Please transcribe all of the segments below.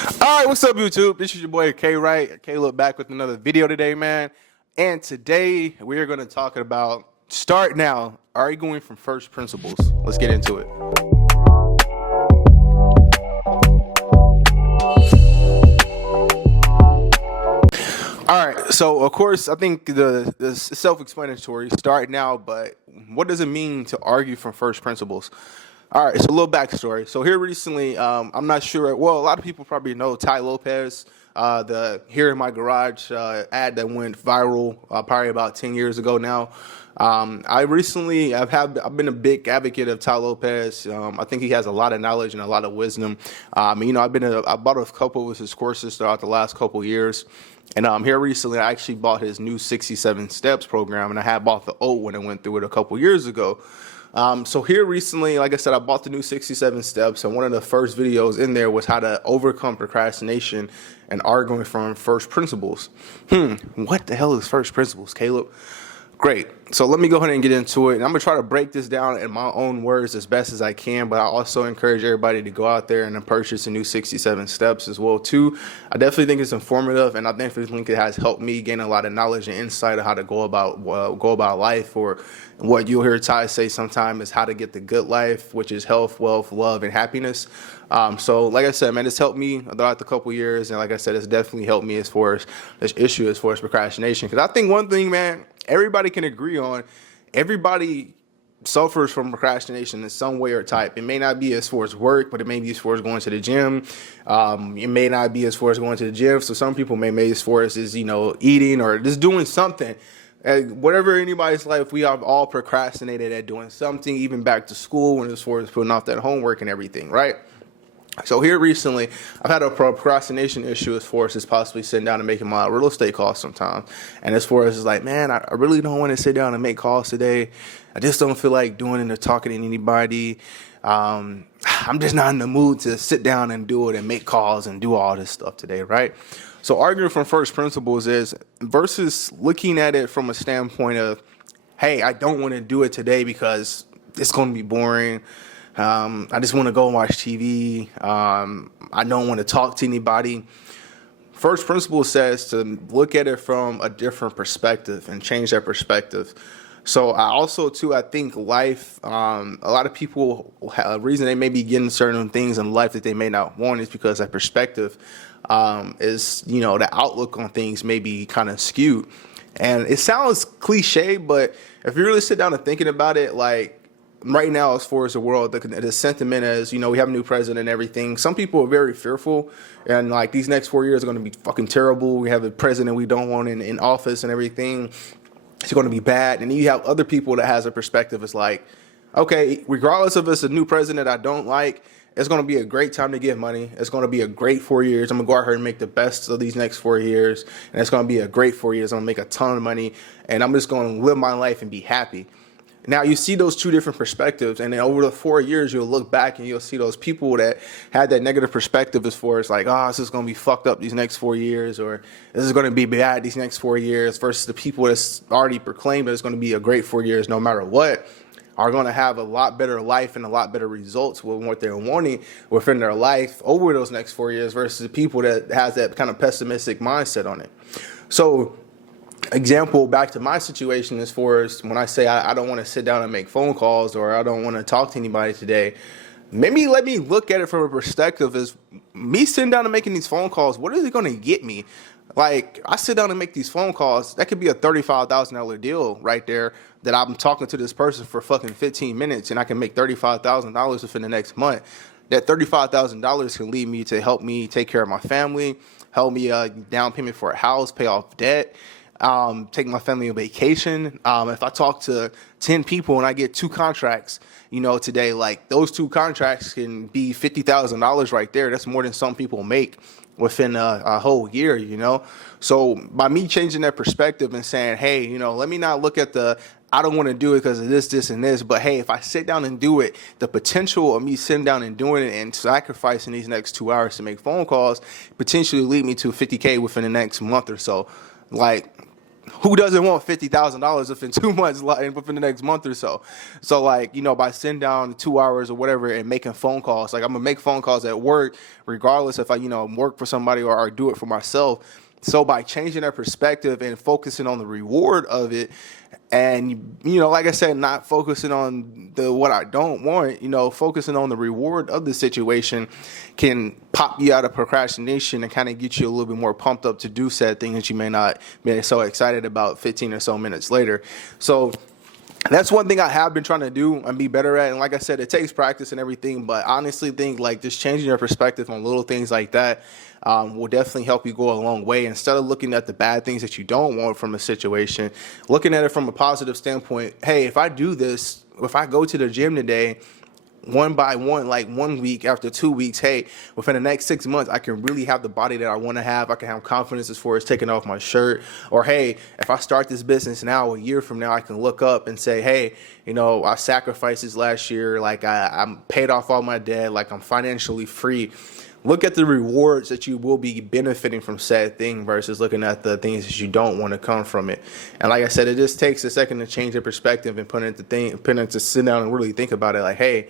All right, what's up, YouTube? This is your boy K Wright, Caleb, back with another video today, man. And today we are going to talk about start now, arguing from first principles. Let's get into it. All right, so of course, I think the self-explanatory, start now, but what does it mean to argue from first principles? All right, so a little backstory. So here recently, I'm not sure. Well, a lot of people probably know Tai Lopez, the Here in My Garage ad that went viral probably about 10 years ago now. I've been a big advocate of Tai Lopez. I think he has a lot of knowledge and a lot of wisdom. I bought a couple of his courses throughout the last couple of years. And here recently, I actually bought his new 67 Steps program, and I had bought the old one and went through it a couple years ago. So here recently, like I said, I bought the new 67 Steps, and one of the first videos in there was how to overcome procrastination and arguing from first principles. What the hell is first principles, Caleb? Great. So let me go ahead and get into it. And I'm going to try to break this down in my own words as best as I can, but I also encourage everybody to go out there and purchase the new 67 Steps as well, too. I definitely think it's informative, and I definitely think it has helped me gain a lot of knowledge and insight of how to go about life, or what you'll hear Ty say sometimes is how to get the good life, which is health, wealth, love, and happiness. So like I said, man, it's helped me throughout the couple years, and like I said, it's definitely helped me as far as this issue, as far as procrastination. Because I think one thing, man, everybody can agree on, everybody suffers from procrastination in some way or type. It may not be as far as work, but it may be as far as going to the gym. It may not be as far as going to the gym. So some people may be as far as eating or just doing something. Whatever anybody's life, we have all procrastinated at doing something, even back to school, and as far as putting off that homework and everything, right? So here recently, I've had a procrastination issue as far as possibly sitting down and making my real estate calls sometimes. And as far as it's like, man, I really don't want to sit down and make calls today. I just don't feel like doing it or talking to anybody. I'm just not in the mood to sit down and do it and make calls and do all this stuff today, right? So arguing from first principles is versus looking at it from a standpoint of, hey, I don't want to do it today because it's going to be boring. I just want to go and watch TV. I don't want to talk to anybody. First principle says to look at it from a different perspective and change that perspective. So I think life, a lot of people, a reason they may be getting certain things in life that they may not want is because that perspective is, the outlook on things may be kind of skewed. And it sounds cliche, but if you really sit down and thinking about it, like, right now, as far as the world, the sentiment is, we have a new president and everything. Some people are very fearful, and like these next 4 years are going to be fucking terrible. We have a president we don't want in office and everything. It's going to be bad. And then you have other people that has a perspective. It's like, okay, regardless of it's a new president I don't like, it's going to be a great time to get money. It's going to be a great 4 years. I'm going to go out here and make the best of these next 4 years. And it's going to be a great 4 years. I'm going to make a ton of money. And I'm just going to live my life and be happy. Now, you see those two different perspectives, and then over the 4 years, you'll look back and you'll see those people that had that negative perspective as far as like, this is going to be fucked up these next 4 years, or this is going to be bad these next 4 years, versus the people that's already proclaimed that it's going to be a great 4 years no matter what, are going to have a lot better life and a lot better results with what they're wanting within their life over those next 4 years versus the people that has that kind of pessimistic mindset on it. So, example, back to my situation as far as when I say I don't want to sit down and make phone calls, or I don't want to talk to anybody today, maybe let me look at it from a perspective as me sitting down and making these phone calls, what is it going to get me? Like, I sit down and make these phone calls, that could be a $35,000 deal right there that I'm talking to this person for fucking 15 minutes and I can make $35,000 within the next month. That $35,000 can lead me to help me take care of my family, help me down payment for a house, pay off debt, take my family on vacation. If I talk to 10 people and I get 2 contracts, today, like those 2 contracts can be $50,000 right there. That's more than some people make within a whole year, So by me changing that perspective and saying, hey, let me not look at I don't want to do it because of this, and this. But hey, if I sit down and do it, the potential of me sitting down and doing it and sacrificing these next 2 hours to make phone calls potentially lead me to 50K within the next month or so. Like, who doesn't want $50,000 within 2 months, like within the next month or so? So like, you know, by sitting down 2 hours or whatever and making phone calls, like I'm gonna make phone calls at work, regardless if I, you know, work for somebody or do it for myself. So by changing that perspective and focusing on the reward of it, and, you know, like I said, not focusing on what I don't want, you know, focusing on the reward of the situation can pop you out of procrastination and kind of get you a little bit more pumped up to do said thing that you may not be so excited about 15 or so minutes later. So that's one thing I have been trying to do and be better at. And like I said, it takes practice and everything, but I honestly think like just changing your perspective on little things like that will definitely help you go a long way. Instead of looking at the bad things that you don't want from a situation, looking at it from a positive standpoint. Hey, if I do this, if I go to the gym today, one by one, like 1 week after 2 weeks, hey, within the next 6 months, I can really have the body that I want to have. I can have confidence as far as taking off my shirt. Or, hey, if I start this business now, a year from now, I can look up and say, hey, you know, I sacrificed this last year. Like I'm paid off all my debt. Like I'm financially free. Look at the rewards that you will be benefiting from said thing versus looking at the things that you don't want to come from it. And like I said, it just takes a second to change your perspective and put it to sit down and really think about it. Like, hey,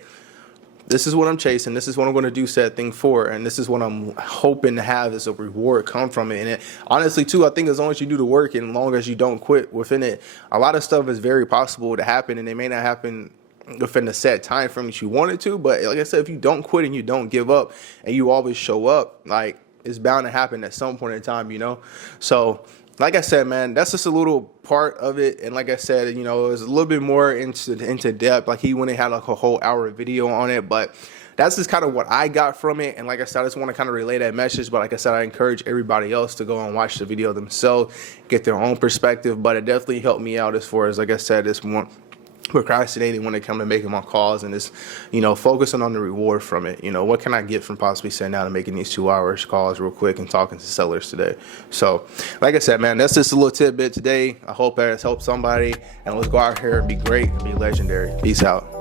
this is what I'm chasing. This is what I'm going to do said thing for. And this is what I'm hoping to have as a reward come from it. And it, honestly, too, I think as long as you do the work and as long as you don't quit within it, a lot of stuff is very possible to happen. And it may not happen within the set time frame that you want it to. But like I said, if you don't quit and you don't give up and you always show up, like it's bound to happen at some point in time, you know? So like I said, man, that's just a little part of it. And like I said, you know, it was a little bit more into depth. Like he went and had like a whole hour video on it, but that's just kind of what I got from it. And like I said, I just want to kind of relay that message. But like I said, I encourage everybody else to go and watch the video themselves, get their own perspective. But it definitely helped me out as far as, like I said, this one procrastinating when it comes to making my calls and just, you know, focusing on the reward from it. You know, what can I get from possibly sitting down and making these 2 hours calls real quick and talking to sellers today? So like I said, man, that's just a little tidbit today. I hope that has helped somebody, and let's go out here and be great and be legendary. Peace out.